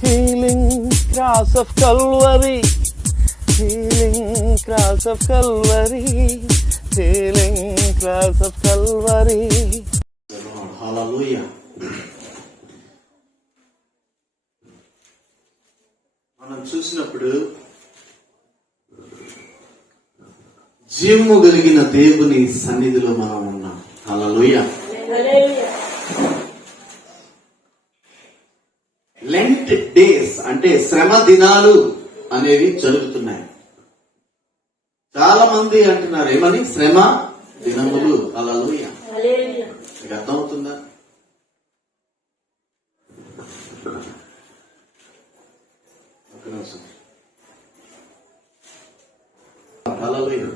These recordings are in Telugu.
Healing cross of Calvary, healing cross of Calvary, healing cross of Calvary. Hallelujah. మనం చూసినప్పుడు జీవము కలిగిన దేవుని సన్నిధిలో మనం ఉన్నాం. హల్లెలూయా. లెంట్ డేస్ అంటే శ్రమ దినాలు అనేవి జరుగుతున్నాయి. చాలా మంది అంటున్నారు ఏమని, శ్రమ దినములు. హల్లెలూయా. మీకు అర్థమవుతుందా? హల్లెలూయా.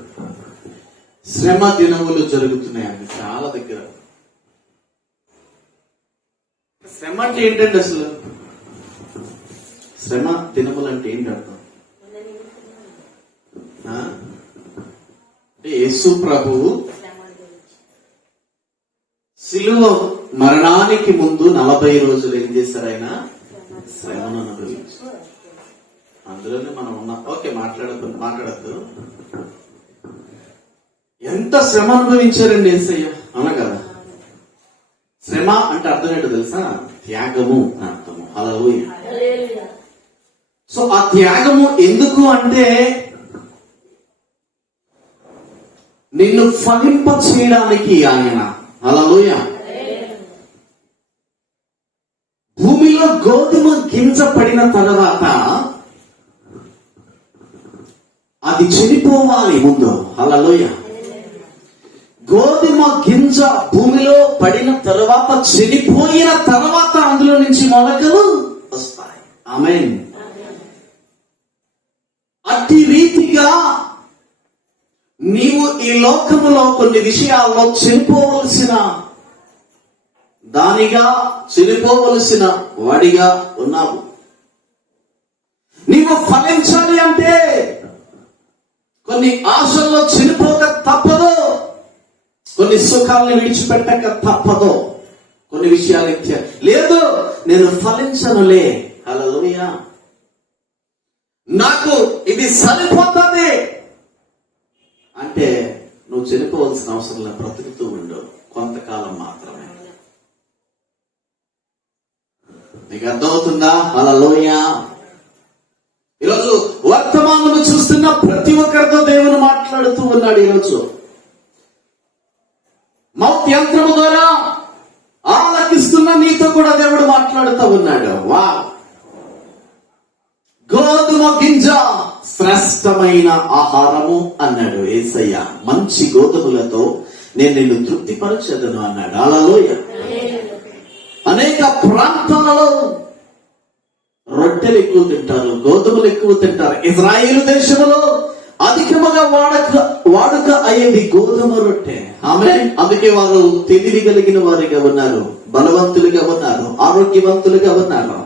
శ్రమ దినములు జరుగుతున్నాయండి చాలా దగ్గర. శ్రమ అంటే ఏంటండి అసలు? శ్రమ దినములు అంటే ఏంటి అర్థం? అంటే యేసు ప్రభువు శిలువ మరణానికి ముందు 40 రోజులు ఏం చేశారు? ఆయన శ్రమను అనుభవించారు. అందులోనే మనం ఉన్నాం. ఓకే, మాట్లాడద్దు. ఎంత శ్రమ అనుభవించారండి యేసయ్య, అవునా కదా? శ్రమ అంటే అర్థం ఏంటో తెలుసా? త్యాగము అని అర్థము. హల్లెలూయా. సో ఆ త్యాగము ఎందుకు అంటే నిన్ను ఫలింప చేయడానికి ఆయన. హల్లెలూయా. భూమిలో గోధుమ గింజ పడిన తర్వాత అది చనిపోవాలి ముందు. హల్లెలూయా. గోధుమ గింజ భూమిలో పడిన తర్వాత, చనిపోయిన తర్వాత అందులో నుంచి మొలకలు వస్తాయి. ఆమేన్. అట్టి రీతిగా నీవు ఈ లోకములో కొన్ని విషయాల్లో చనిపోవలసిన దానిగా, చనిపోవలసిన వాడిగా ఉన్నావు. నీవు ఫలించాలి అంటే కొన్ని ఆశల్లో చనిపోక తప్పదు, కొన్ని సుఖాలను విడిచిపెట్టక తప్పదు, కొన్ని విషయాలు లేదు నేను ఫలించనులే. హల్లెలూయా. నాకు ఇది సరిపోతుంది అంటే నువ్వు చనిపోవలసిన అవసరం లేదు, బ్రతుకుతూ ఉండు కొంతకాలం మాత్రమే. నీకు అర్థమవుతుందా? హల్లెలూయా. ఈరోజు వర్తమానము చూస్తున్న ప్రతి ఒక్కరితో దేవుడు మాట్లాడుతూ ఉన్నాడు. ఈరోజు మౌత్ యంత్రము ద్వారా ఆలకిస్తున్న నీతో కూడా దేవుడు మాట్లాడుతూ ఉన్నాడు. వా, గోధుమ గింజ శ్రేష్టమైన ఆహారము అన్నాడు యేసయ్య. మంచి గోధుమలతో నేను నిన్ను తృప్తిపరచెదను అన్నాడు. హల్లెలూయా. అనేక ప్రాంతాలలో రొట్టెలు ఎక్కువ తింటారు, గోధుమలు ఎక్కువ తింటారు. ఇజ్రాయేలు దేశంలో అధికముగా వాడుక అయ్యేది గోధుమ రొట్టె. ఆమేన్. అందుకే వారు తెలివి కలిగిన వారిగా ఉన్నారు, బలవంతులుగా ఉన్నారు, ఆరోగ్యవంతులుగా ఉన్నారు.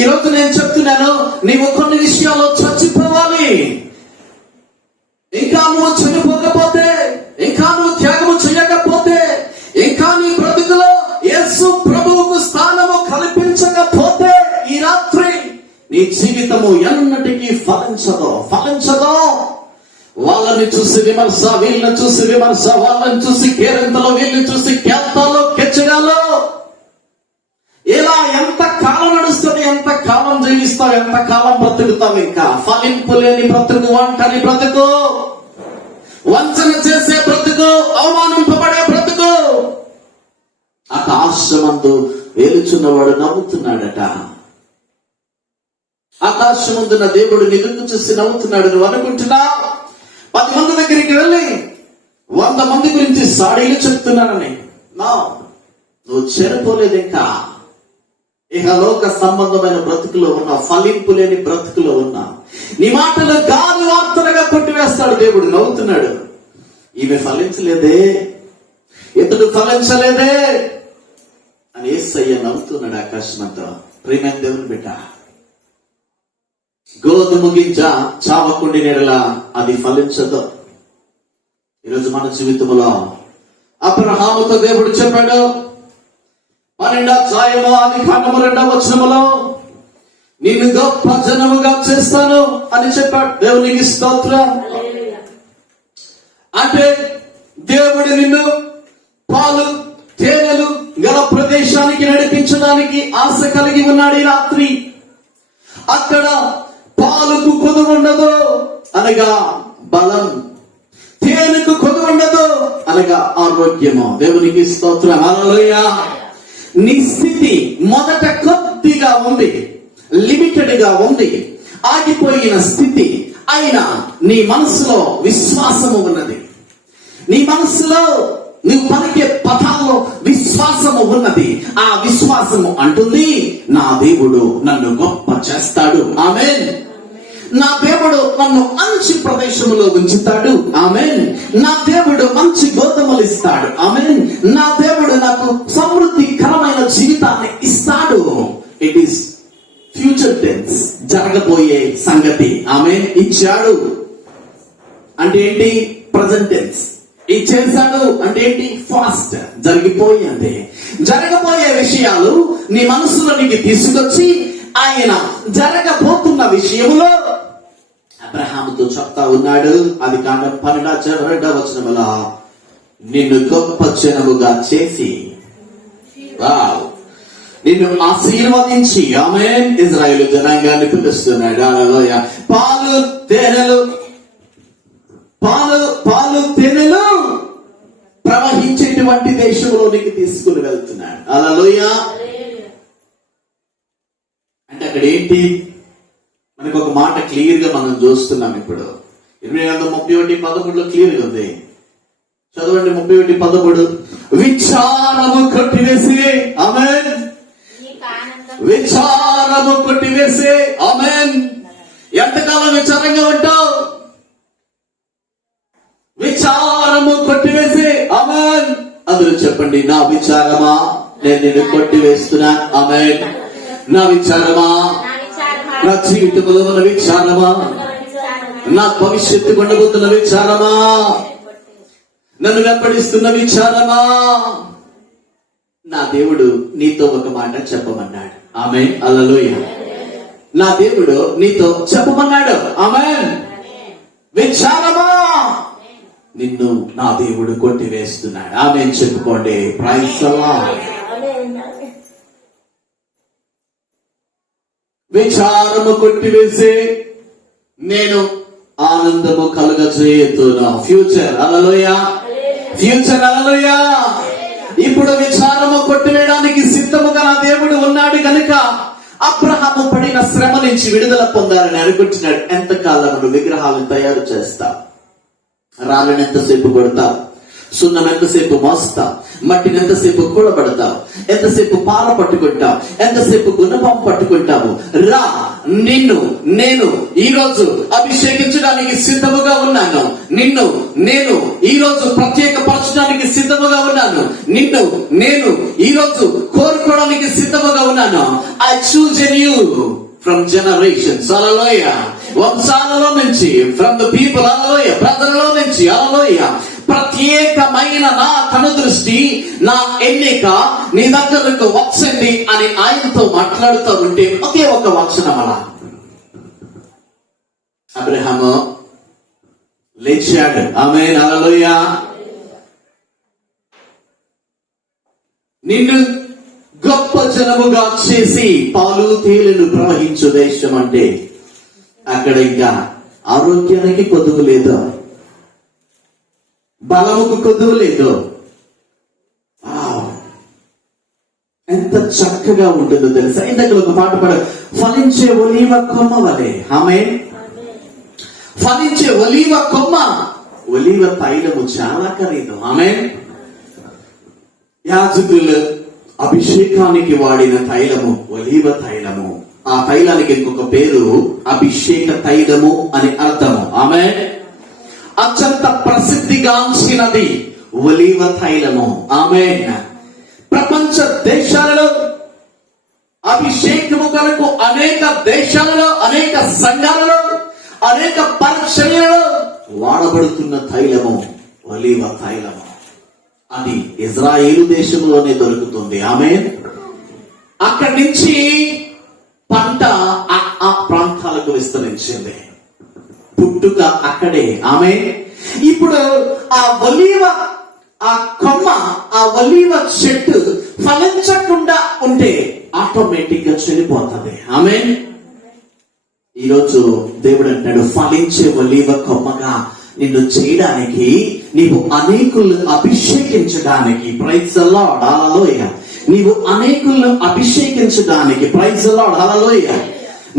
ఈ రోజు నేను చెప్తున్నాను, నీవు కొన్ని విషయాల్లో చచ్చిపోవాలి. ఇంకా నువ్వు చనిపోకపోతే, ఇంకా నువ్వు త్యాగము చేయకపోతే, ఇంకా నీ బ్రతుకులో యేసు ప్రభువుకు స్థానము కల్పించకపోతే, ఈ రాత్రి నీ జీవితము ఎన్నటికీ ఫలించదో. వాళ్ళని చూసి విమర్శ, వీళ్ళని చూసి విమర్శ, వాళ్ళని చూసి కేరింతలో, వీళ్ళని చూసి కేంతాలో, కెచ్చడాలో. ఇలా ఎంత కాలం నడుస్తుంది, ఎంత కాలం జీవిస్తావు, ఎంత కాలం బ్రతుకుతావు? ఇంకా ఫలింపు లేని బ్రతుకు, ఒంటరి బ్రతుకు, వంచన చేసే బ్రతుకు, అవమానింపబడే బ్రతుకు. ఆకాశమందు వేలుచున్నవాడు నవ్వుతున్నాడట. ఆకాశమందున్న దేవుడు నిన్ను చూసి నవ్వుతున్నాడు. నువ్వు అనుకుంటున్నావు 10 మంది దగ్గరికి వెళ్ళి 100 మంది గురించి సాడీలు చెప్తున్నానని. నువ్వు చేరిపోలేదు. ఇంకా ఇహలోక సంబంధమైన బ్రతుకులో ఉన్నా, ఫలింపు లేని బ్రతుకులో ఉన్నా. నీ మాటలు గాలి వార్తలుగా కొట్టివేస్తాడు దేవుడు. నవ్వుతున్నాడు. ఈమె ఫలించలేదే, ఇతడు ఫలించలేదే అని యేసయ్య నవ్వుతున్నాడు ఆకాశమంతా. ప్రియమైన దేవుని బిడ్డ, గోధుమ గింజ చావకుండి నెడలా అది ఫలించదు. ఈరోజు మన జీవితంలో అబ్రహాముతో దేవుడు చెప్పాడు 12వ అధ్యాయము ఆదికాండము 2వ వచనములో, నిన్ను గొప్ప జనముగా చేస్తాను అని చెప్పాడు. దేవునికి స్తోత్రం. అంటే దేవుడు నిన్ను పాలు తేనెలు గల ప్రదేశానికి నడిపించడానికి ఆశ కలిగి ఉన్నాడు. ఈ రాత్రి అక్కడ పాలకు కొదువు ఉండదు అనగా బలం, తేనెకు కొదువు ఉండదు అనగా ఆరోగ్యము. దేవునికి స్తోత్రం. హల్లెలూయా. నీ స్థితి మొదట కొద్దిగా ఉంది, లిమిటెడ్ గా ఉంది, ఆగిపోయిన స్థితి. అయినా నీ మనసులో విశ్వాసము ఉన్నది. నీ మనసులో నువ్వు పలికే పదాల్లో విశ్వాసము ఉన్నది. ఆ విశ్వాసము అంటుంది, నా దేవుడు నన్ను గొప్ప చేస్తాడు. ఆమేన్. నా దేవుడు నన్ను మంచి ప్రదేశంలో ఉంచుతాడు. ఆమేన్. నా దేవుడు మంచి గోధుమలు ఇస్తాడు. ఆమేన్. నా దేవుడు నాకు సమృద్ధికరమైన జీవితాన్ని ఇస్తాడు. ఇట్ ఈస్ ఫ్యూచర్ టెన్స్, జరగబోయే సంగతి. ఆమేన్. ఇచ్చాడు అంటే ఏంటి? Present tense. ఇచ్చేసాడు అంటే ఏంటి? ఫాస్ట్, జరిగిపోయి. అంటే జరగబోయే విషయాలు నీ మనసులోనికి తీసుకొచ్చి ఆయన జరగబోతున్న విషయంలో అబ్రహాముతో చెప్తా ఉన్నాడు. అది కాండం 12వ వచనములో నిన్ను గొప్ప జనముగా చేసి నిన్ను ఆశీర్వదించి ఆమేన్ ఇజ్రాయేలు జనాంగాన్ని పిలుస్తున్నాడు. హల్లెలూయా. పాలు తేనెలు ప్రవహించేటువంటి దేశంలోనికి తీసుకుని వెళ్తున్నాడు. హల్లెలూయా. అంటే అక్కడ ఏంటి? మనకు ఒక మాట క్లియర్ గా మనం చూస్తున్నాం. ఇప్పుడు 831:11 క్లియర్ గా ఉంది. చదవండి. 31:13 విచారము కొట్టివేసి ఆమేన్. విచారము కొట్టివేసి ఆమేన్. ఎంతకాలం విచారంగా ఉంటావు? విచారము కొట్టివేసి ఆమేన్. అందరూ చెప్పండి, నా విచారమా నేను నిన్ను కొట్టివేస్తున్నాను. ఆమేన్. నా విచారమా, నా జీవితంలో ఉన్న విచారమా, నా భవిష్యత్తు కొండబోతున్న విచారమా, నన్ను వెంబడిస్తున్న విచారమా, నా దేవుడు నీతో ఒక మాట చెప్పమన్నాడు. ఆమేన్. హల్లెలూయా. నా దేవుడు నీతో చెప్పమన్నాడు. ఆమేన్. విచారమా, నిన్ను నా దేవుడు కొట్టివేస్తున్నాడు. ఆమేన్ చెప్పుకోండి. Praise the lord. విచారము కొట్టివేసి నేను ఆనందము కలుగజేయుతున్నా. ఫ్యూచర్. హల్లెలూయా. ఫ్యూచర్. హల్లెలూయా. ఇప్పుడు విచారము కొట్టివేయడానికి సిద్ధముగా నా దేవుడు ఉన్నాడు కనుక అబ్రహాము పడిన శ్రమ నుంచి విడుదల పొందాలని అనుకుంటున్నాడు. ఎంతకాలం నువ్వు విగ్రహాలను తయారు చేస్తావు? రాళ్ళని ఎంతసేపు కొడతావు? సున్నం ఎంతసేపు మోస్తావు? మట్టిని ఎంతసేపు కూడబడతావు? ఎంతసేపు పాల పట్టుకుంటావు? ఎంతసేపు గుణపం పట్టుకుంటావు? రా, నిన్ను నేను ఈ రోజు అభిషేకించడానికి సిద్ధముగా ఉన్నాను. నిన్ను నేను ఈ రోజు ప్రత్యేకపరచడానికి సిద్ధముగా ఉన్నాను. నిన్ను నేను ఈ రోజు కోరుకోవడానికి సిద్ధముగా ఉన్నాను. I choose you from generations. Hallelujah. వంశాలలో నుంచి, ఫ్రమ్ ద పీపుల్. హల్లెలూయా. ప్రజలలో నుంచి. హల్లెలూయా. ప్రత్యేకమైన నా కనుదృష్టి, నా ఎన్నిక నీ దగ్గరకు వచ్చింది అని ఆయనతో మాట్లాడుతూ ఉంటే ఒకే ఒక వచనం అలా అబ్రహాము లేచాడు. ఆమేన్. హల్లెలూయా. నిన్ను గొప్ప జనముగా చేసి పాలు తేనెలు ప్రవహించు దేశం అంటే అక్కడ ఇంకా ఆరోగ్యానికి కొదువు లేదు, బలముకు కొదువు లేదు. ఎంత చక్కగా ఉంటుందో తెలుసా? ఇందాక ఒక పాట పాడ, ఫలించే ఒలీవ కొమ్మ వలె. ఆమేన్. ఫలించే ఒలీవ కొమ్మ. ఒలీవ తైలము చాలా ఖరీదు. ఆమేన్. యాజకులు అభిషేకానికి వాడిన తైలము ఒలీవ తైలము. ఆ తైలానికి ఇంకొక పేరు అభిషేక తైలము అని అర్థము. ఆమేన్. అత్యంత ప్రసిద్ధిగాంచినది ఒలీవ తైలము. ఆమేన్. ప్రపంచ దేశాలలో అభిషేకము కొరకు అనేక దేశాలలో, అనేక సంఘాలలో, అనేక పరిచర్యలలో వాడబడుతున్న తైలము ఒలీవ తైలము. అది ఇజ్రాయేలు దేశంలోనే దొరుకుతుంది. ఆమేన్. అక్కడి నుంచి పంట విస్తరించింది. పుట్టుక అక్కడే. ఆమె ఇప్పుడు ఆ ఒలీవ ఆ కొమ్మ, ఆ ఒలీవ చెట్టు ఫలించకుండా ఉంటే ఆటోమేటిక్ గా చనిపోతుంది. ఆమె ఈరోజు దేవుడు అంటాడు, ఫలించే ఒలీవ కొమ్మగా నిన్ను చేయడానికి, నీవు అనేకులను అభిషేకించడానికి, ప్రైజ్ ది లార్డ్, హల్లెలూయా, నీవు అనేకులను అభిషేకించడానికి, ప్రైజ్ ది లార్డ్, హల్లెలూయా,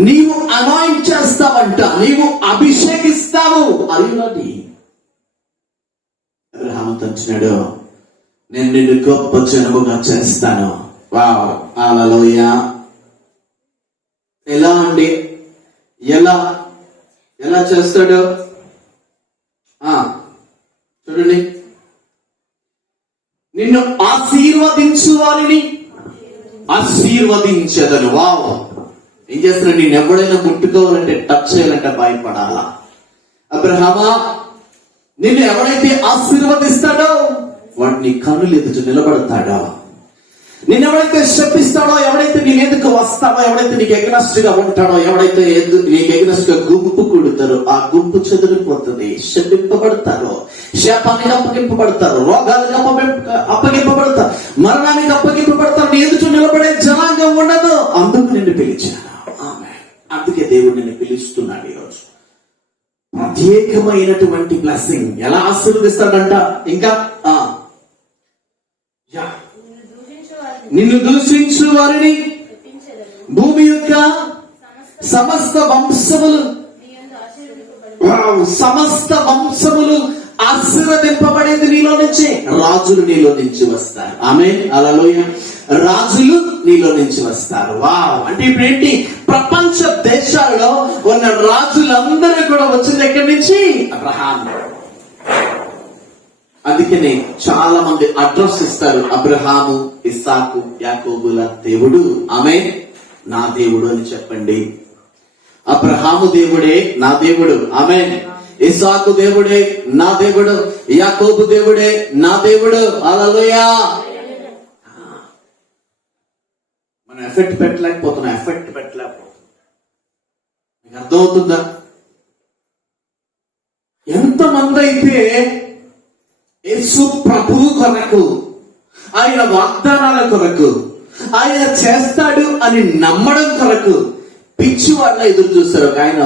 నీవు అనాయింట్ చేస్తావంట, నీవు అభిషేకిస్తావు. అయ్యున్నది అబ్రహాము తంచినాడు, నేను నిన్ను గొప్ప జనముగా చేస్తాను. వావ్, హల్లెలూయా. ఎలా అండి? ఎలా చేస్తాడు? చూడండి, నిన్ను ఆశీర్వదించు వారిని ఆశీర్వదించదను. వావ్, ఏం చేస్తున్నాడు? నేను ఎవడైనా ముట్టుకోవాలంటే, టచ్ చేయాలంటే భయపడాలా? అబ్రహామా, నిన్ను ఎవడైతే ఆశీర్వదిస్తాడో వాడు నీ కన్నులు ఎదుట నిలబడతాడో, నిన్నెవడైతే శపిస్తాడో, ఎవడైతే నీ మీదకు వస్తాడో, ఎవడైతే నీకు ఎగనెస్ట్ గా ఉంటాడో, ఎవడైతే నీకు ఎగనెస్ట్ గా గుంపు కూడుతారో ఆ గుంపు చెదిరిపోతుంది. శపింపబడతారో, శాపానికి అప్పగింపబడతారు, రోగాలకు అప్పగింపబడతారు, మరణానికి అప్పగింపబడతారు. నీ ఎదుట నిలబడే జనాంగం ఉండదు. అందుకు నిన్ను పిలిచాను. ఆమేన్. అందుకే దేవుడు నిన్ను పిలుస్తున్నాడు ఈరోజు. ప్రత్యేకమైనటువంటి బ్లెస్సింగ్. ఎలా ఆశీర్వదిస్తాడంట? ఇంకా నిన్ను దూషించు వారిని భూమి యొక్క సమస్త వంశములు ఆశీర్వదింపబడేది నీలో నుంచి. రాజులు నీలో నుంచి వస్తారు. ఆమేన్, హల్లెలూయా. రాజులు నీలో నుంచి వస్తారు. వావ్, అంటే ఇప్పుడు ఏంటి? ప్రపంచ దేశాల్లో ఉన్న రాజులందరూ కూడా వచ్చింది ఎక్కడి నుంచి? అబ్రహాం. అందుకనే చాలా మంది అడ్రస్ ఇస్తారు, అబ్రహాము, ఇస్సాకు, యాకోబుల దేవుడు. ఆమేన్. నా దేవుడు అని చెప్పండి. అబ్రహాము దేవుడే నా దేవుడు. ఆమేన్. ఇస్సాకు దేవుడే నా దేవుడు. యాకోబు దేవుడే నా దేవుడు. హల్లెలూయా. మనం ఎఫెక్ట్ పెట్టలేకపోతున్నాం. మీకు అర్థమవుతుందా? ఎంతమంది అయితే యేసు ప్రభువు కొరకు, ఆయన వాగ్దానాల కొరకు, ఆయన చేస్తాడు అని నమ్మడం కొరకు పిచ్చి వాళ్ళ ఎదురు చూస్తారు. ఒక ఆయన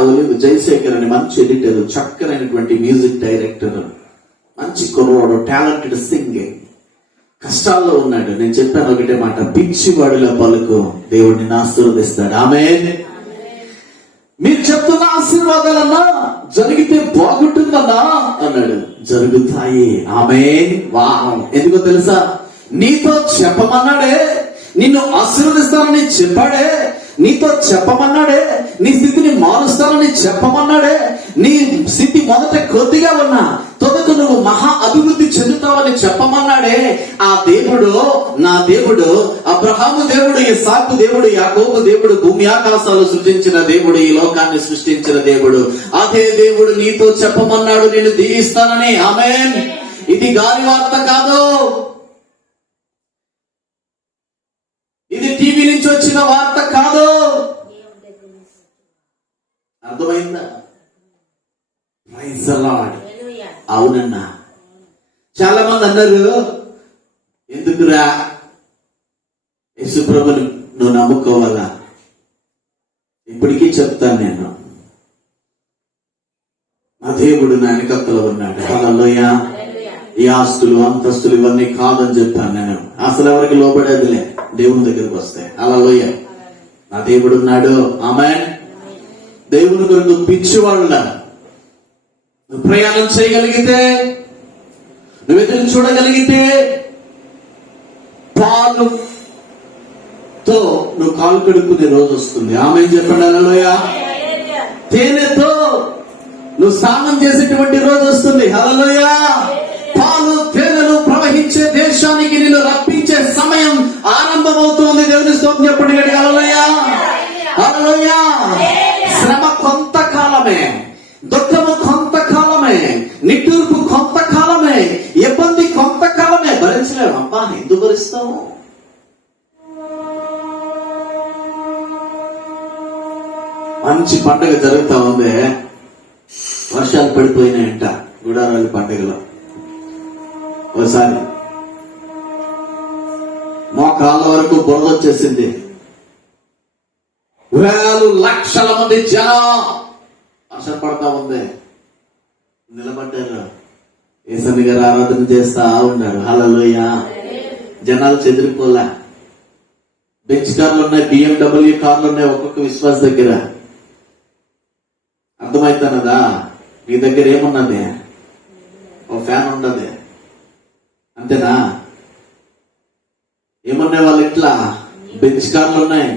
జయశేఖర్ అని మంచి ఎడిటర్, చక్కనైనటువంటి మ్యూజిక్ డైరెక్టర్, మంచి కుర్రవాడు, టాలెంటెడ్ సింగింగ్, కష్టాల్లో ఉన్నాడు. నేను చెప్పాను ఒకటే మాట, పిచ్చివాడుల పలుకు దేవుడిని ఆశీర్వదిస్తాడు. ఆమేన్. మీరు చెప్తున్న ఆశీర్వాదాలన్నా జరిగితే బాగుంటుందన్నా అన్నాడు. జరుగుతాయి. ఆమేన్. వావ్. ఎందుకో తెలుసా? నీతో చెప్పమన్నాడే, నిన్ను ఆశీర్వదిస్తానని చెప్పాడే, నీతో చెప్పమన్నాడే, నీ స్థితిని మారుస్తానని చెప్పమన్నాడే. నీ స్థితి మొదట కొద్దిగా ఉన్నా తొదకు నువ్వు మహా అభివృద్ధి చెందుతావని చెప్పమన్నాడే. ఆ దేవుడు, నా దేవుడు, అబ్రహాము దేవుడు, ఇస్సాకు దేవుడు, యాకోబు దేవుడు, భూమి ఆకాశాలు సృష్టించిన దేవుడు, ఈ లోకాన్ని సృష్టించిన దేవుడు. అదే దేవుడు నీతో చెప్పమన్నాడు, నేను దీవిస్తానని. ఆమేన్. ఇది గాలి వార్త కాదు, ఇది టీవీ నుంచి వచ్చిన వార్త కాదు. అర్థమైందా? Praise the lord. అవునన్నా. చాలా మంది అన్నారు, ఎందుకురా యేసు ప్రభుని నువ్వు నమ్ముకోవాలా? ఇప్పటికీ చెప్తాను నేను, నా దేవుడు నా వెనకత్తలో ఉన్నాడు. హల్లెలూయా. ఈ ఆస్తులు అంతస్తులు ఇవన్నీ కాదని చెప్పాను నేను. అసలు ఎవరికి లోబడేదిలే దేవుని దగ్గరికి వస్తే. హల్లెలూయా. నా దేవుడు ఉన్నాడు. ఆమేన్. దేవుని కొరకు పిచ్చివాళ్ళ నువ్వు ప్రయాణం చేయగలిగితే, నువ్వు ఎదురు చూడగలిగితే, పాలుతో నువ్వు కాలు కడుక్కునే రోజు వస్తుంది. ఆమేన్ చెప్పండి. హల్లెలూయా. తేనెతో నువ్వు స్నానం చేసేటువంటి రోజు వస్తుంది. హల్లెలూయా. పాలు తేనెలు ప్రవహించే దేశానికి నిన్ను రప్పించే సమయం ఆరంభమవుతుంది. దేవుని స్తోత్రం చెప్పండి. హల్లెలూయా. హల్లెలూయా. శ్రమ కొంతకాలమే, దుఃఖము కొంతకాలమే, నిట్టూర్పు కొంతకాలమే, ఇబ్బంది కొంతకాలమే. భరించలేము. అబ్బా, ఎందుకు భరిస్తాము? మంచి పండుగ జరుగుతా ఉంది. వర్షాలు పడిపోయినాయంట గుడారాల పండుగలో. ఒకసారి మోకాళ్ళ వరకు బురద వచ్చేసింది. వేలు లక్షల మంది జనం వర్షం పడతా ఉంది. నిలబడ్డారు, యేసయ్య గారు ఆరాధన చేస్తా ఉన్నారు. హల్లెలూయా. జనాలు చెదిరిపోలే. బెంచ్ కార్లు ఉన్నాయి, BMW కార్లు ఉన్నాయి ఒక్కొక్క విశ్వాస దగ్గర. అర్థమవుతానదా? నీ దగ్గర ఏమున్నది? ఒక ఫ్యాన్ ఉండదు, అంతేనా? ఏమున్నాయి వాళ్ళ ఇట్లా? బెంచ్ కార్లు ఉన్నాయి,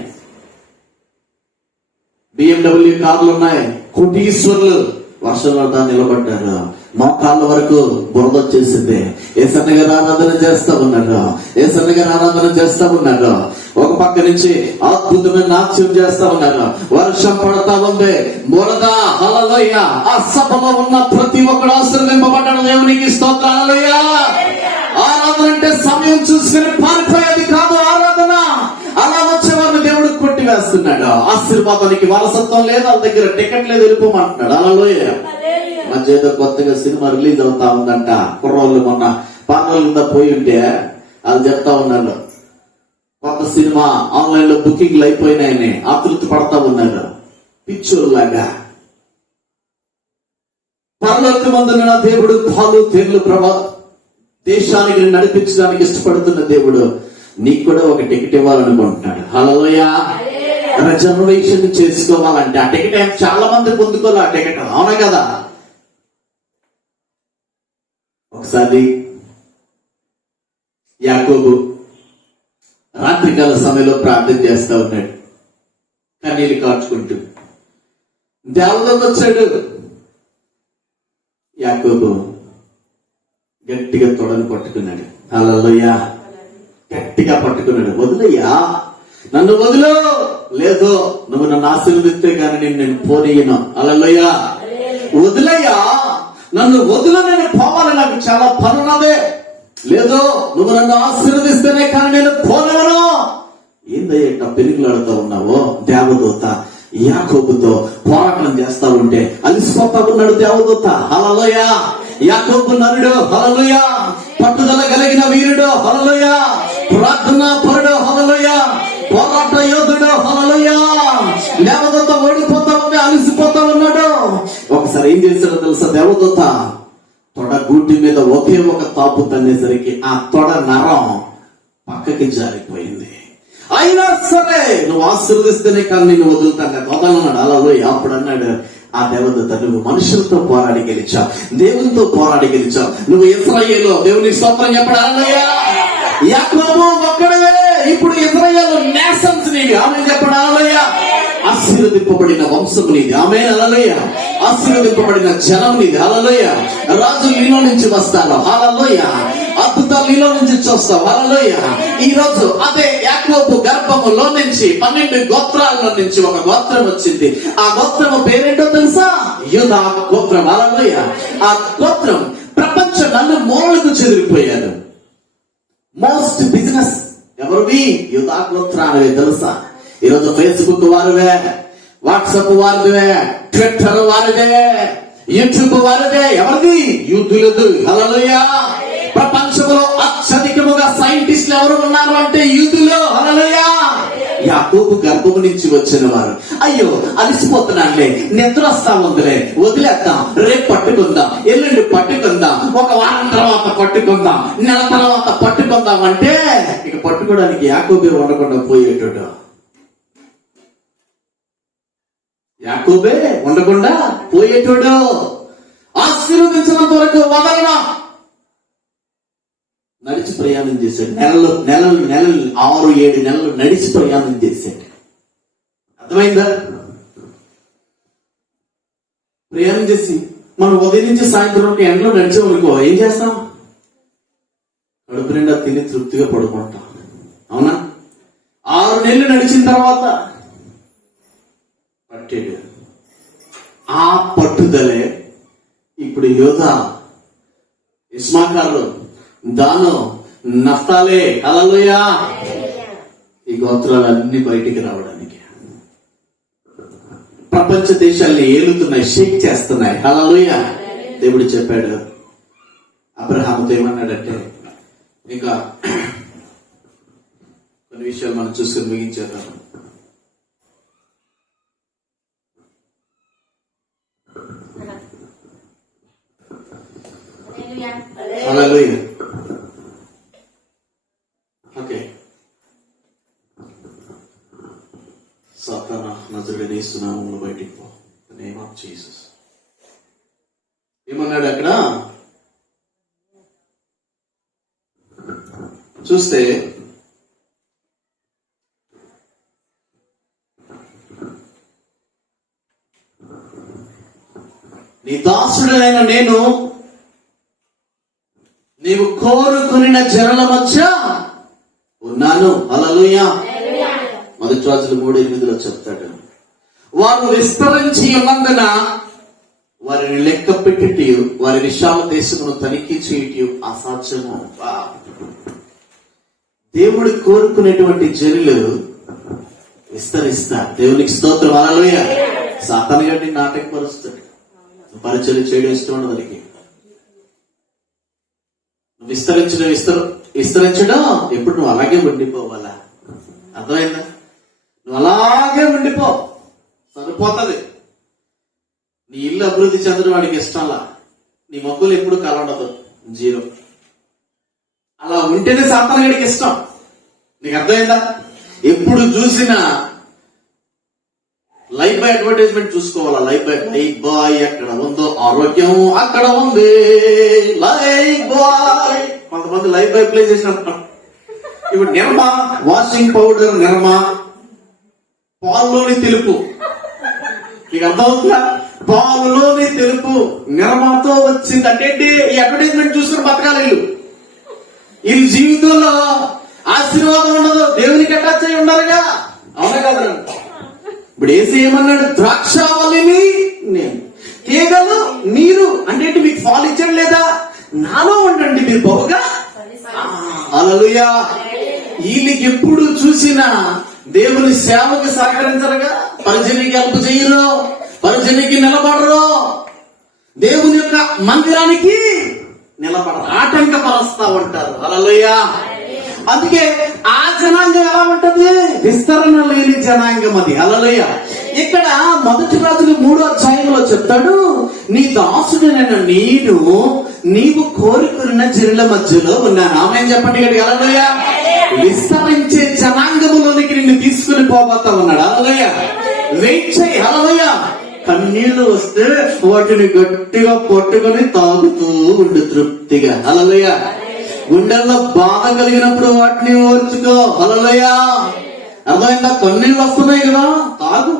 BMW కార్లు ఉన్నాయి. కోటీశ్వరులు వర్షంలో నిలబడ్డారు. మోకాళ్ళ వరకు బురద వచ్చేసింది. యేసయ్య గారు ఆరాధన చేస్తా ఉన్నారు. యేసయ్య గారు ఆరాధన చేస్తా ఉన్నారు. ఒక పక్క నుంచి అద్భుతమైన నాట్యం చేస్తా ఉన్నారు. వర్షం పడతా ఉంది, బురద. హల్లెలూయా. ఆ సభలో ఉన్న ప్రతి ఒక్కడు ఆశీర్వదింపబడ్డాడు. దేవునికి స్తోత్రం. హల్లెలూయా. ఆరాధన అంటే సమయం చూసుకుని పారిపోయేది కాదు. ఆరాధన అలా వచ్చేవారిని దేవుడు కొట్టివేస్తున్నాడు. ఆశీర్వాదానికి వారసత్వం లేదు, వాళ్ళ దగ్గర టికెట్ లేదు, వెళ్ళిపోమంటున్నాడు. హల్లెలూయా. మధ్య ఏదో కొత్తగా సినిమా రిలీజ్ అవుతా ఉందంట. కుర్రోళ్ళు మొన్న పార్లర్ కింద పోయి ఉంటే వాళ్ళు చెప్తా ఉన్నారు, కొత్త సినిమా ఆన్లైన్ లో బుకింగ్లు అయిపోయినాయని ఆతృత పడతా ఉన్నారు పిచ్చోళ్ళలాగా. పరలోకమందున దేవుడు పాలు తేళ్లు దేశానికి నడిపించడానికి ఇష్టపడుతున్న దేవుడు నీకు కూడా ఒక టికెట్ ఇవ్వాలనుకుంటున్నాడు. హల్లెలూయా. రిజర్వేషన్ చేసుకోవాలంటే ఆ టికెట్ చాలా మంది పొందుకోవాలి. ఆ టికెట్ అవునా కదా? ఒకసారి యాకోబు రాత్రికాల సమయంలో ప్రార్థన చేస్తా ఉన్నాడు, కన్నీళ్ళు కాచుకుంటూ. దేవదూత వచ్చాడు. యాకోబు గట్టిగా తొడను పట్టుకున్నాడు. హల్లెలూయా. గట్టిగా పట్టుకున్నాడు. వదిలయ్యా, నన్ను వదిలో. లేదు, నువ్వు నన్ను ఆశీర్వదిస్తే కానీ నేను పోనీయను. హల్లెలూయా. వదిలయ్యా, నన్ను వదిలో, నేను పోవాలి, నాకు చాలా పనున్నదే. లేదు, నువ్వు నన్ను ఆశీర్వదిస్తేనే కానీ నేను పోలేను. ఏందయ్యా పెరుగులాడుతూ ఉన్నావో? దేవదూత యాకోబుతో పోరాటం చేస్తా ఉంటే అలిసిపోతా ఉన్నాడు దేవదూత. హల్లెలూయా. యాకోబు నరుడు. హల్లెలూయా. పట్టుదల కలిగిన వీరుడు. హల్లెలూయా. ప్రార్థన పరుడు. హల్లెలూయా. పోరాట యోధుడు. హల్లెలూయా. దేవదూత ఓడిపోతా ఉంటే అలిసిపోతా ఉన్నాడు. ఒకసారి ఏం చేశాడో తెలుసా? దేవదూత తొడ గూటి మీద ఒకే ఒక తాపు తన్నేసరికి ఆ తొడ నరం పక్కకి జారిపోయింది. అయినా సరే నువ్వు ఆశీర్వదిస్తేనే కానీ నేను వదులుతాను, వదలన్నాడు. హల్లెలూయా. అప్పుడు అన్నాడు ఆ దేవదూత, నువ్వు మనుషులతో పోరాడి గెలిచావు, దేవునితో పోరాడి గెలిచావు. నువ్వు ఇశ్రాయేలు దేవుని స్తోత్రం చెప్పడు. హల్లెలూయా. యాకోబు ఒక్కడే, ఇప్పుడు ఇశ్రాయేలు నేషన్స్ నీవి. ఆమె చెప్పడు. హల్లెలూయా. ఆశీర్వదింపబడిన వంశము నీది. ఆమేన్. హల్లెలూయా. ఆశీర్వదింపబడిన జనం నీది. హల్లెలూయా. రాజు నీలో నుంచి వస్తారు. హల్లెలూయా. అద్భుతాలు నీలో నుంచి చూస్తావు. హల్లెలూయా. ఈ రోజు అదే యాకోబు గర్భములో నుంచి 12 గోత్రాల్లో నుంచి ఒక గోత్రం వచ్చింది. ఆ గోత్రము పేరేంటో తెలుసా? యూదా గోత్రం. హల్లెలూయా. ఆ గోత్రం ప్రపంచం నలుమూలలకు చెదిరిపోయారు. మోస్ట్ బిజినెస్ ఎవరివి? యూదా గోత్రానివే. తెలుసా? ఈరోజు ఫేస్బుక్ వారివే, వాట్సాప్ వారిదే, ట్విట్టర్ వారిదే, యూట్యూబ్ వారిదే. ఎవరిది? యూదులది. హల్లెలూయా. ప్రపంచంలో అత్యధికముగా సైంటిస్టులు ఎవరు ఉన్నారు అంటే యూదులు. హల్లెలూయా. యాకోబు గర్భము నుంచి వచ్చిన వారు. అయ్యో అలిసిపోతున్నానులే, నిద్ర వస్తా ఉందిలే, వదిలేద్దాం, రేపు పట్టుకుందాం, ఎల్లుండి పట్టుకుందాం, ఒక వారం తర్వాత పట్టుకుందాం, నెల తర్వాత పట్టుకుందాం అంటే ఇక పట్టుకోవడానికి యాకోబే ఉండకుండా పోయేటోడు. యాకోబే ఉండకుండా పోయేటోడు. ఆశీర్వదించినంత వరకు వదలనా. నడిచి ప్రయాణం చేశాడు. నెలలు 6-7 నెలలు నడిచి ప్రయాణం చేశాడు. అర్థమైందా? ప్రయాణం చేసి మనం ఉదయం నుంచి సాయంత్రం ఎండలో నడిచామనుకో ఏం చేస్తాం? కడుపు నిండా తిని తృప్తిగా పడుకుంటాం. అవునా? 6 నెలలు నడిచిన తర్వాత పట్టాడు. ఆ పట్టుదలే ఇప్పుడు యోధా, ఇస్మాకారు, దాను, నఫ్తాలే. హల్లెలూయా. ఈ గోత్రాలన్నీ బయటికి రావడానికి ప్రపంచ దేశాల్ని ఏలుతున్నాయి, షేక్ చేస్తున్నాయి. హల్లెలూయా. దేవుడు చెప్పాడు అబ్రహాముతో ఏమన్నాడంటే, ఇంకా కొన్ని విషయాలు మనం చూసుకుని ముగించేద్దాం. హల్లెలూయా. ఓకే. సాతానా నజరుడైన యేసు నామములో బయటికి పో. Name of Jesus. ఏమన్నాడు అక్కడ చూస్తే, నీ దాసుడైన నేను నీవు కోరుకున్న జనుల మధ్య ఉన్నాను. హల్లెలూయా. మొదటి రాజులు 3:8 చెప్తాడు, వారు విస్తరించి ఉన్నందున వారిని లెక్క పెట్టి వారి విశాల దేశమును తనిఖీ చేయటం అసాధ్యము. దేవుడు కోరుకునేటువంటి జనులు విస్తరిస్తారు. దేవునికి స్తోత్రం. హల్లెలూయా. సాతాను గారిని నాటకపరుస్తాడు. పరిచయం చేయడం ఇష్టం ఉండదు వారికి. విస్తరించడం ఎప్పుడు నువ్వు అలాగే ఉండిపోవాలా? అర్థమైందా? నువ్వు అలాగే ఉండిపో, సరిపోతుంది. నీ ఇల్లు అభివృద్ధి చెందడం వాడికి ఇష్టంలా. నీ మొక్కులు ఎప్పుడు కలవడదు, 0. అలా ఉంటేనే సాతాను గడికి ఇష్టం. నీకు అర్థమైందా? ఎప్పుడు చూసినా లైఫ్ బాయ్ అడ్వర్టైజ్మెంట్ చూసుకోవాలా. లైఫ్ బాయ్ ఎక్కడ ఉందో ఆరోగ్యం అక్కడ ఉంది. Lifebuoy. కొంతమంది లైఫ్ బాయ్ ప్లే చేసినట్టు. ఇప్పుడు నిర్మా వాషింగ్ పౌడర్, నిర్మా పాల్లోని తెలుపు. మీకు అర్థమవుతుందా? పాలులోని తెలుపు నిర్మాతో వచ్చింది అంటే ఈ అడ్వర్టైజ్మెంట్ చూసుకుని బతకాలి వీళ్ళు. వీళ్ళ జీవితంలో ఆశీర్వాదం ఉండదు, దేవునికి అటాచ్ అయి ఉండాలిగా. అవునా కదా? ఇప్పుడు ఏసీ ఏమన్నాడు? ద్రాక్షావళిని నేను, తీగలు మీరు. అంటే మీకు ఫాల్ ఇచ్చడం లేదా? నాలో ఉండండి మీరు బహుగా. హల్లెలూయా. వీళ్ళకి ఎప్పుడు చూసినా దేవుని సేవకు సహకరించరుగా, పరిచర్యకి హెల్ప్ చేయరు, పరిచర్యకి నిలబడరు, దేవుని యొక్క మందిరానికి నిలబడరు, ఆటంకపరుస్తా ఉంటారు. హల్లెలూయా. అందుకే ఆ జనాంగం ఎలా ఉంటది? విస్తరణ లేని జనాంగం అది. హల్లెలూయా. ఇక్కడ మొదటి రాజులు 3వ అధ్యాయంలో చెప్తాడు, నీ దాసుడైన నేను నీవు కోరుకున్న జనుల మధ్యలో ఉన్నాను. ఆమేన్ చెప్పండి. హల్లెలూయా. విస్తరించే జనాంగములోనికి నిన్ను తీసుకుని పోబోతా ఉన్నాడు. హల్లెలూయా. వెయిట్ చేయి. హల్లెలూయా. కన్నీళ్లు వస్తే వాటిని గట్టిగా పట్టుకొని తాగుతూ ఉండు తృప్తిగా. హల్లెలూయా. గుండెల్లో బాధ కలిగినప్పుడు వాటిని ఓర్చుకో. హల్లెలూయా. అర్థమైందా? కన్నీళ్ళు వస్తున్నాయి కదా, తాగు.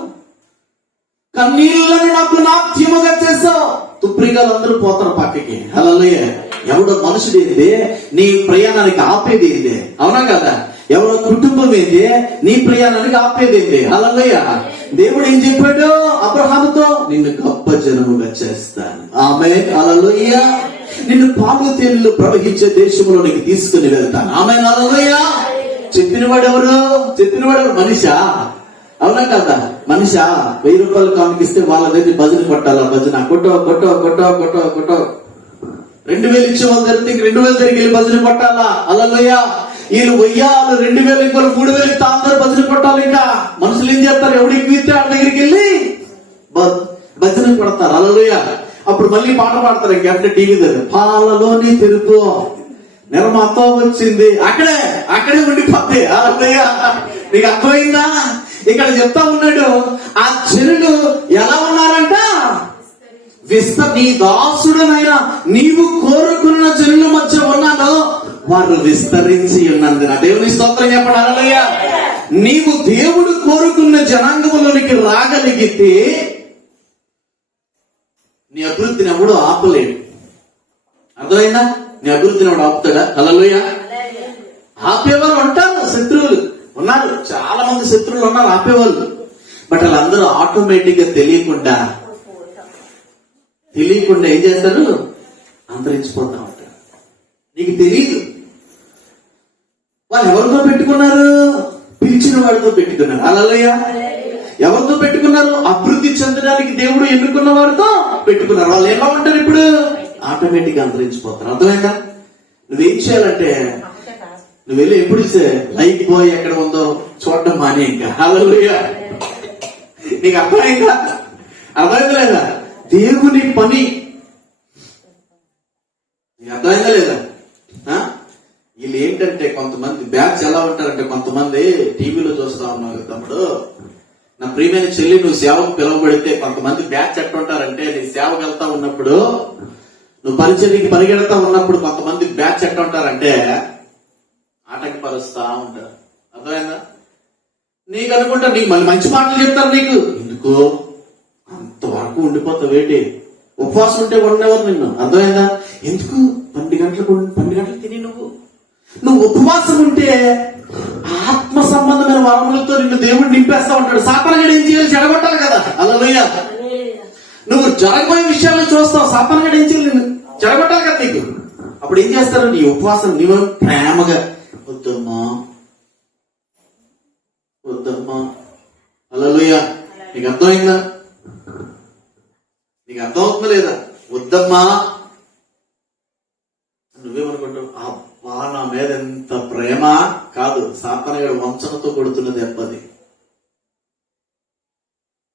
కన్నీళ్లను నాకు నాట్యముగా చేసావు. తుప్రిగాలు అందరూ పోతారు పక్కకి. హల్లెలూయా. ఎవడో మనుషుడు ఏంది నీ ప్రయాణానికి ఆపేది ఏంది? అవునా కదా? ఎవరో కుటుంబం ఏంది నీ ప్రయాణానికి ఆపేది ఏంది? హల్లెలూయా. దేవుడు ఏం చెప్పాడు అబ్రహాముతో? నిన్ను గొప్ప జనముగా చేస్తాను. ఆమేన్. హల్లెలూయా. నిన్ను పాలు తేనెలు ప్రవహించే దేశంలోనికి తీసుకుని వెళ్తాను. ఆమేన్. హల్లెలూయా. చెప్పినవాడు ఎవరు? మనిషా? అవునా కదా? మనిషా 1000 రూపాయలు కానుకిస్తే వాళ్ళ దగ్గర భజన కొట్టాలా? భజన కొట్టో 2000 ఇచ్చే వాళ్ళ దగ్గర 2000 దగ్గరికి వెళ్ళి భజన కొట్టాలా? హల్లెలూయా. వీళ్ళు 1000 2000 ఇంకో 3000 అందరూ భజన కొట్టాలి. ఇంకా మనుషులు ఏం చేస్తారు? ఎవడికి ఇస్తే వాళ్ళ దగ్గరికి వెళ్ళి భజన కొడతారు. హల్లెలూయా. అప్పుడు మళ్ళీ పాట పాడతారు. ఇంకంటే టీవీ దగ్గర పాలలోని తెలుపు నిర్మాతో వచ్చింది, అక్కడే ఉండిపోద్ది. హల్లెలూయా. నీకు అర్థమైందా? ఇక్కడ చెప్తా ఉన్నాడు, ఆ జనులు ఎలా ఉన్నారంట? నీ దాసుడనైనా నీవు కోరుకున్న జనుల మధ్య ఉన్నాను, వారు విస్తరించి ఉన్నందున. దేవుని స్తోత్రం చెప్పండి. హల్లెలూయా. నీవు దేవుడు కోరుకున్న జనాంగంలోనికి రాగలిగితే నీ అభివృద్ధిని ఎవడు ఆపలేడు. అర్థమైందా? నీ అభివృద్ధిని ఎవడు ఆపుతాడా? హల్లెలూయా. ఆపేవారు ఉంటారు, శత్రువులు ఉన్నారు, చాలా మంది శత్రువులు ఉన్నారు ఆపేవాళ్ళు. బట్ వాళ్ళందరూ ఆటోమేటిక్ గా తెలియకుండా ఏం చేస్తారు? అంతరించిపోతా ఉంటారు. నీకు తెలియదు. వాళ్ళు ఎవరితో పెట్టుకున్నారు? పిలిచిన వాడితో పెట్టుకున్నారు. హల్లెలూయా. ఎవరితో పెట్టుకున్నారు? అభివృద్ధి చేయడానికి దేవుడు ఎన్నుకున్న వారితో పెట్టుకున్నారు. వాళ్ళు ఎలా ఉంటారు ఇప్పుడు? ఆటోమేటిక్ గా అంతరించిపోతారు. అర్థమైందా? నువ్వేం చేయాలంటే నువ్వు వెళ్ళి ఎప్పుడు లైఫ్ బాయ్ ఎక్కడ ఉందో చూడటం మానే. ఇంకా హల్లెలూయా. నీకు అర్థమైందా? అర్థమైందా లేదా? దేవుని పని నీకు అర్థమైందా లేదా? వీళ్ళు ఏంటంటే కొంతమంది బ్యాచ్ ఎలా ఉంటారంటే, కొంతమంది టీవీలో చూస్తా ఉన్నారు తమ్ముడు, నా ప్రియమైన చెల్లి నువ్వు సేవకు పిలువబడితే కొంతమంది బ్యాచ్ ఎట్టుంటారంటే, నీ సేవకు వెళ్తా ఉన్నప్పుడు, నువ్వు పరిచర్యకి పరిగెడతా ఉన్నప్పుడు కొంతమంది బ్యాచ్ ఎట్టుంటారంటే ఆటంకపరుస్తా ఉంటారు. అర్థమైందా? నీకు అనుకుంటా నీకు మళ్ళీ మంచి మాటలు చెప్తారు. నీకు ఎందుకో అంతవరకు ఉండిపోతావు. ఏంటి ఉపవాసం ఉంటే ఉండేవారు నిన్ను. అర్థమైందా? ఎందుకు 12 గంటలకు తిని నువ్వు ఉపవాసం ఉంటే ఆత్మ సంబంధమైన వరములతో నిన్ను దేవుడు నింపేస్తా ఉంటాడు. సాతానుగాడు ఏం చేయాలి? చెడగొట్టాలి కదా. హల్లెలూయా. నువ్వు జరగబోయే విషయాలను చూస్తావు, సాతానుగాడు ఏం చేయాలి? నిన్ను చెడగొట్టాలి కదా నీకు. అప్పుడు ఏం చేస్తారు? నీ ఉపవాసం నీవు ప్రేమగా వద్దమ్మా హల్లెలూయా. నీకు అర్థమైందా? నీకు అర్థమవుతుందా లేదా? వద్దమ్మా. నువ్వేమనుకుంటావు? అబ్బా నా మీద ఎంత ప్రేమ కాదు, సాతానుగాడు వంచనతో కొడుతున్న దెబ్బది.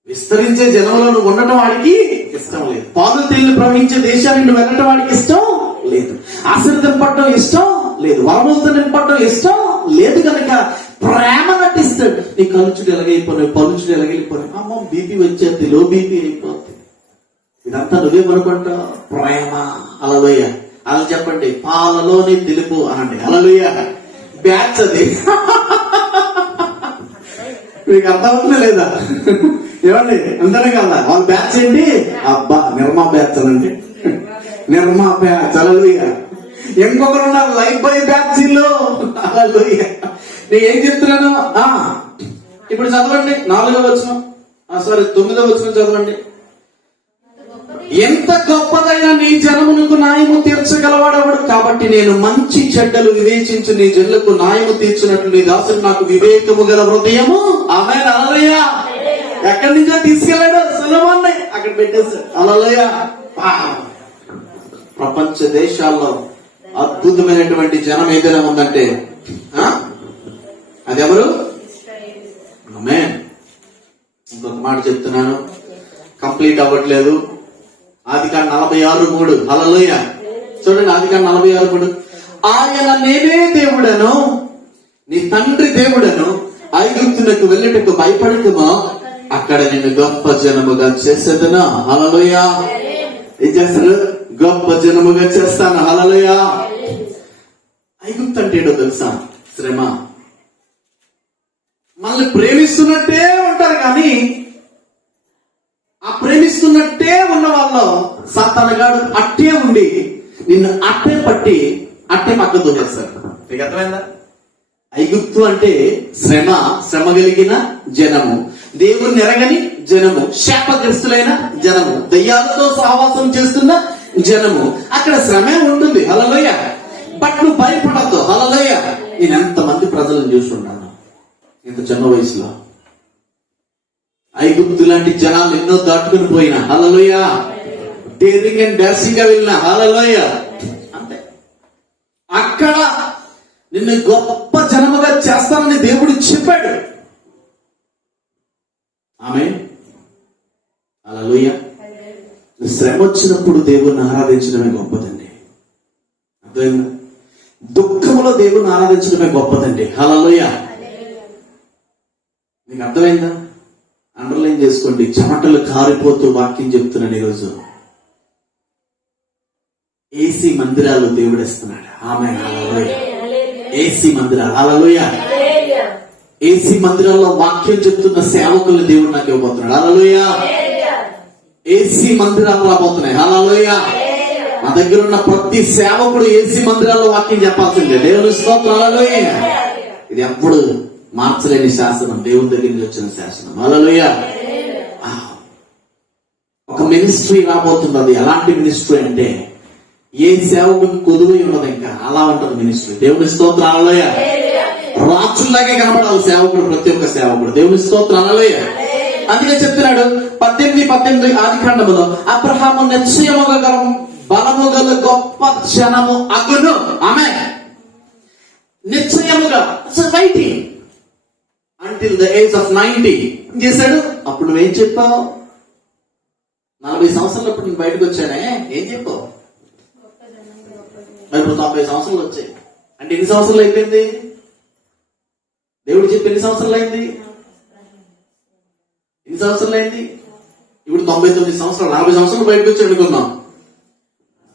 విస్తరించే జనంలో నువ్వు ఉండటం వాడికి ఇష్టం లేదు. పాలు తేళ్లు ప్రవహించే దేశానికి నువ్వు వెళ్ళటం వాడికి ఇష్టం లేదు. ఆశీర్వదింపడం ఇష్టం లేదు. వరములతో నింపడం ఇష్టం లేదు. కనుక ప్రేమ నటిస్తాడు. నీ కలుచుడు ఎలాగైపోయినావు, పలుచుడు ఎలాగైపోయినావు, అమ్మ బీపీ వచ్చేది, లో బీపీ అయిపోతుంది. ఇదంతా నువ్వేమనుకుంటావు? ప్రేమ. హల్లెలూయా. అలా చెప్పండి, పాలలోని తెలుపు అనండి. హల్లెలూయా. బ్యాచ్ అది. మీకు అర్థమవుతుందా లేదా? ఏమండి? అందరే కదా వాళ్ళ బ్యాచ్ ఏంటి? అబ్బా నిర్మా బ్యాచ్ అనండి. నిర్మా బ్యాచ్. హల్లెలూయా. ఇంకొకరు ఉన్నారు లైఫ్ బాయ్ బ్యాచ్ లో. హల్లెలూయా. నేను ఏం చెప్తున్నాను? ఇప్పుడు చదవండి 4వ వచనం, 9వ వచనం చదవండి. ఎంత గొప్పదైన నీ జనమునకు న్యాయము తీర్చగలవాడవడు. కాబట్టి నేను మంచి చెడ్డలు వివేచించి నీ జనులకు న్యాయము తీర్చినట్లు నీ దాసుడు నాకు వివేకము గల హృదయము. ఆమేన్. హల్లెలూయా. ఎక్కడి నుంచో తీసుకెళ్ళాడు సొలొమోన్ని, అక్కడ పెట్టేశాడు. హల్లెలూయా. ప్రపంచ దేశాల్లో అద్భుతమైనటువంటి జనం ఏదైనా ఉందంటే అదెవరు? ఆమేన్. ఇంకొక మాట చెప్తున్నాను, కంప్లీట్ అవ్వట్లేదు. ఆదికాండం 46:3. హల్లెలూయా. చూడండి, ఆదికాండం 46:3. ఆయన నేనే దేవుడను, నీ తండ్రి దేవుడను, ఐగుప్తునకు వెళ్ళటకు భయపడకుమో, అక్కడ నిన్ను గొప్ప జనముగా చేసేదనా. హల్లెలూయా. ఏం చేస్తాడు? గొప్ప జనముగా చేస్తాను. హల్లెలూయా. ఐగుప్తు అంటే ఏంటో తెలుసా? శ్రమ. మనల్ని ప్రేమిస్తున్నట్టే ఉంటారు, కానీ ఆ ప్రేమిస్తున్నట్టే ఉన్న వాళ్ళు సాతానుగాడు అట్టే ఉండి నిన్ను అట్టే పట్టి అట్టే పక్క దూరేస్తారు. మీకు అర్థమైందా? ఐగుప్తు అంటే శ్రమ కలిగిన జనము, దేవుని ఎరగని జనము, శాపగ్రస్తులైన జనము, దయ్యాలతో సహవాసం చేస్తున్న జనము. అక్కడ శ్రమే ఉంటుంది. హల్లెలూయా. బట్ నువ్వు భయపడద్దు. హల్లెలూయా. నేను ఎంతమంది ప్రజలను చూస్తున్నాను ఇంత చిన్న వయసులో. ఐగుప్తు లాంటి జనాలు ఎన్నో దాటుకుని పోయినా. హల్లెలూయా. డేరింగ్ అండ్ డాషింగ్ గా వెళ్ళిన. హల్లెలూయా. అంతే. అక్కడ నిన్ను గొప్ప జనముగా చేస్తానని దేవుడు చెప్పాడు. ఆమేన్. హల్లెలూయా. శ్రమ వచ్చినప్పుడు దేవుణ్ణి ఆరాధించడమే గొప్పదండి. అర్థమైందా? దుఃఖంలో దేవుణ్ణి ఆరాధించడమే గొప్పదండి. హల్లెలూయా. మీకు అర్థమైందా? అండర్లైన్ చేసుకోండి. చెమటలు కారిపోతూ వాక్యం చెప్తున్నాను ఈరోజు. ఏసీ మందిరాలు దేవుడు ఇస్తున్నాడు. ఆమేన్. హల్లెలూయా. ఏసీ మందిరాలు. హల్లెలూయా. ఏసీ మందిరాల్లో వాక్యం చెప్తున్న సేవకుల్ని దేవుడు నాకు ఇవ్వబోతున్నాడు. హల్లెలూయా. ఏసీ మందిరాలు రాబోతున్నాయి. హల్లెలూయా. మా దగ్గర ఉన్న ప్రతి సేవకుడు ఏసీ మందిరాల్లో వాక్యం చెప్పాల్సిందే. దేవుని స్తోత్రం. హల్లెలూయా. ఇది ఎప్పుడు మార్చలేని శాసనం, దేవుని దగ్గర నుంచి వచ్చిన శాసనం. హల్లెలూయా. ఒక మినిస్ట్రీ రాబోతుంది. అది ఎలాంటి మినిస్ట్రీ అంటే ఏ సేవకుడికి కొదువై ఉన్నది ఇంకా అలా ఉంటుంది మినిస్ట్రీ. దేవుని స్తోత్రం. హల్లెలూయా. రాజులాగే కనబడాలి సేవకుడు, ప్రతి ఒక్క సేవకుడు. దేవుని స్తోత్రం. హల్లెలూయా. అందుకే చెప్తున్నాడు 18 18 ఆది కాండములో అబ్రహాము నిశ్చయముగా గల బలము గల గొప్ప జనము అగును. ఆమె నిశ్చయముగా writing until the age of 90 చేశాడు. అప్పుడు నువ్వేం చెప్పావు? 40 సంవత్సరాలప్పుడు నేను బయటకు వచ్చానే, ఏం చెప్పావు? మరి ఇప్పుడు 90 సంవత్సరాలు వచ్చాయి అంటే ఎన్ని సంవత్సరాలు అయిపోయింది? దేవుడు చెప్పి ఎన్ని సంవత్సరాలు అయింది? ఎన్ని సంవత్సరాలు అయింది? ఇప్పుడు 99 సంవత్సరాలు, 40 సంవత్సరాలు బయటకు వచ్చి అనుకున్నాం.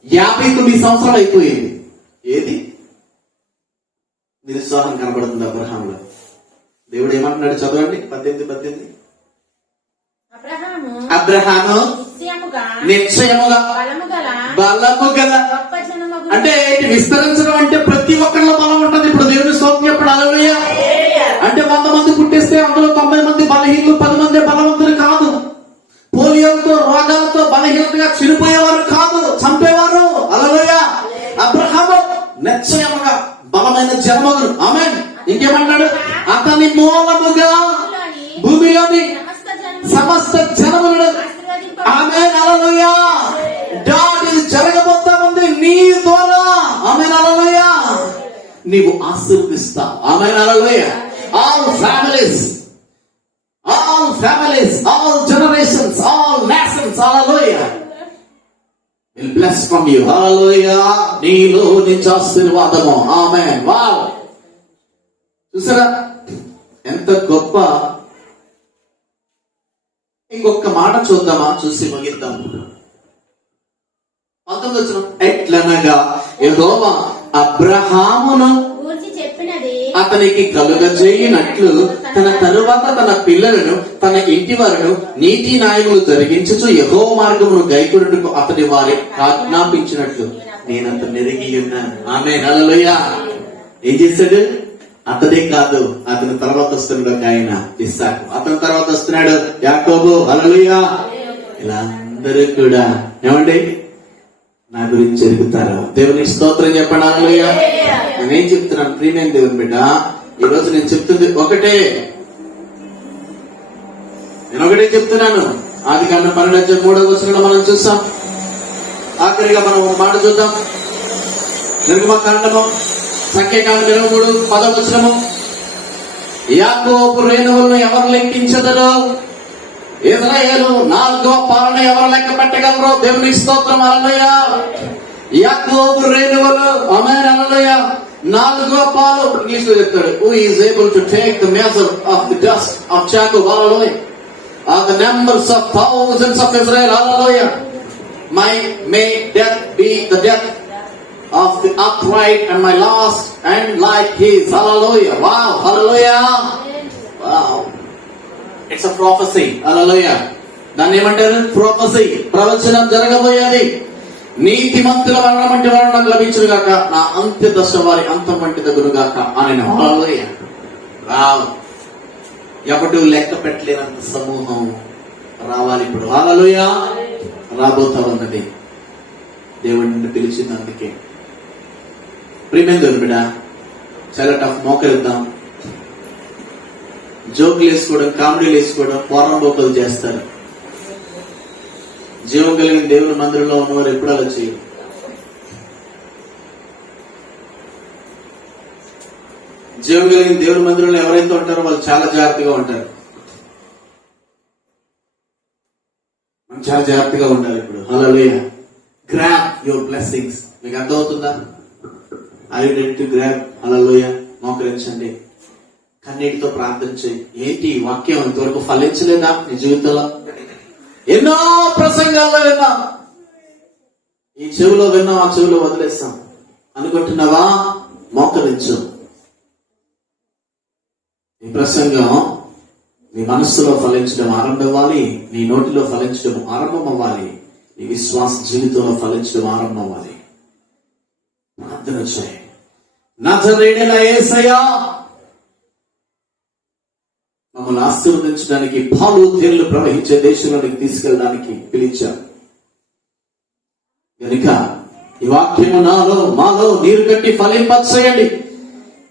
59 సంవత్సరాలు అయిపోయింది. ఏది నిరుత్సాహం కనబడుతుంది అబ్రహాంలో. దేవుడు ఏమంటున్నాడు చదవండి 18. అబ్రహాము నిశ్చయముగా బలము గల అంటే విస్తరించడం అంటే ప్రతి ఒక్కరిలో బలం ఉంటుంది. ఇప్పుడు దేవుని స్తోత్రం చెప్పడం హల్లెలూయా. అంటే 100 మంది పుట్టిస్తే అందులో 90 మంది బలహీనులు, 10 మంది బలవంతులు కాదు. పోలియోతో రోగాలతో బలహీనతగా చనిపోయేవారు కాదు, చంపేవారు. హల్లెలూయా. అబ్రహాము నిశ్చయముగా బలమైన జన్మగును. ఆమేన్. ఇంకేమంటాడు? అతని మూలముగా భూమిలోని సమస్త జనములను ఆమేన్ హల్లెలూయా. ఇది జరగబోతా ఉంది నీ ద్వారా. Amen hallelujah. నీవు ఆశీర్వదిస్తావు. Amen hallelujah. All families, all generations, all nations hallelujah will bless from you. Hallelujah. నీలో నుంచి ఆశీర్వాదము. ఆమేన్. వావ్. చూసారా ఎంత గొప్ప. ఇంకొక మాట చూద్దామా? చూసి ముగిద్దాం. 19వ వచనం. ఎట్లనగా యెహోవా అబ్రహామును అతనికి కలుగజేయినట్లు తన తరువాత తన పిల్లలను తన ఇంటి వారును నీతి న్యాయములు జరిగించుచు యెహోవా మార్గమును గైకొనుటకు అతని వారి ఆజ్ఞాపించినట్లు నేనంత నెరిగి ఉన్నాను. ఆమేన్ హల్లెలూయా. ఏం చేశాడు? అతడే కాదు, అతని తర్వాత వస్తున్నాడు ఒక ఆయన ఇస్సాకు, అతని తర్వాత వస్తున్నాడు యాకోబు. హల్లెలూయా. ఇలా అందరూ కూడా ఏమండి నా గురించి ఎరుగుతారు. దేవునికి స్తోత్రం చెప్పండి. హల్లెలూయా. నేనేం చెప్తున్నాను ప్రియమైన దేవుని బిడ్డ, ఈ రోజు నేను చెప్తుంది ఒకటే. నేను ఒకటే చెప్తున్నాను. ఆదికాండం 12:3 వచనంలో మనం చూస్తాం. ఆఖరిగా మనం ఒక మాట చూద్దాం. నిర్గమకాండము సంఖ్యాకాండం 23:10 వచనము. యాకోబు రేణువులను ఎవరు లెక్కించదరో, ఇశ్రాయేలు 4వ పాలను ఎవరు లెక్క పెట్టగలరో? దేవునికి స్తోత్రం. హల్లెలూయా. యాకోబు రేణువులు. ఆమేన్ హల్లెలూయా. 4వ పాలు ఇంగ్లీష్ లో చెప్తాడు. Who is able to take the measure of the dust of Jacob? Hallelujah. Are the numbers of thousands of Israel. Hallelujah. May death be the death of the upright and my last and like his. Hallelujah. Wow. Hallelujah. Wow. It's a prophecy. Hallelujah. దాన్ని ఏమంటారు? ప్రొఫెసీ. ప్రవచనం జరగబోయేది. నీతిమంతుల మరణం వంటి మరణం నాకు లభించును గాక, నా అంత్య దశ వారి అంతం వంటి దగును గాక అని. హల్లెలూయా. వావ్. ఎప్పుడు లెక్క పెట్టలేనంత సమూహం రావాలి ఇప్పుడు. హల్లెలూయా. రాబోతా ఉన్నది. దేవుడిని పిలిచినందుకే. ప్రియమైన దేవుని బిడ్డ, చాలా టఫ్. మోకరిద్దాం. జోకులు వేసుకోవడం, కామెడీలు వేసుకోవడం, పోరంబోకలు చేస్తారు. జీవం కలిగిన దేవుని మందిరంలో ఉన్నవారు ఎప్పుడు అలా చేయరు. జీవం కలిగిన దేవుని మందిరంలో ఎవరైతే ఉంటారో వాళ్ళు చాలా జాగ్రత్తగా ఉంటారు. మనం చాలా జాగ్రత్తగా ఉండాలి ఇప్పుడు. హల్లెలూయా. Grab your blessings. మీకు అర్థమవుతుందా? I ready to grab. Hallelujah. మోకరించండి. కన్నీటితో ప్రార్థన చేయి. ఏంటి వాక్యం ఇంతవరకు ఫలించలేదా నీ జీవితంలో? ఎన్నో ప్రసంగాల్లో విన్నాం, ఈ చెవిలో విన్నాం, ఆ చెవిలో వదిలేస్తాం అనుకుంటున్నావా? మోకరించు. ఈ ప్రసంగం నీ మనస్సులో ఫలించడం ఆరంభమవ్వాలి, నీ నోటిలో ఫలించడం ఆరంభమవ్వాలి, నీ విశ్వాస జీవితంలో ఫలించడం ఆరంభమవ్వాలి. ప్రార్థన చేయి. నజరేయుడైన యేసయ్యా, మమ్మల్ని ఆశీర్వదించడానికి, పాలు తేళ్లు ప్రవహించే దేశంలోకి తీసుకెళ్ళడానికి పిలిచారు కనుక ఈ వాక్యము నాలో మాలో నీరు కట్టి ఫలింపచేయండి.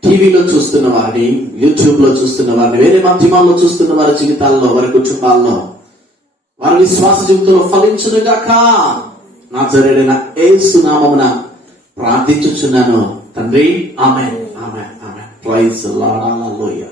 టీవీలో చూస్తున్న వారిని, యూట్యూబ్ లో చూస్తున్న వారిని, వేరే మాధ్యమాల్లో చూస్తున్న వారి జీవితాల్లో, వారి కుటుంబాల్లో వారి విశ్వాస జీవితంలో ఫలించునుగాక. నజరేయుడైన యేసు నామమున ప్రార్థించుచున్నాను తండ్రి. Amen, amen, amen. Praise the Lord. Hallelujah.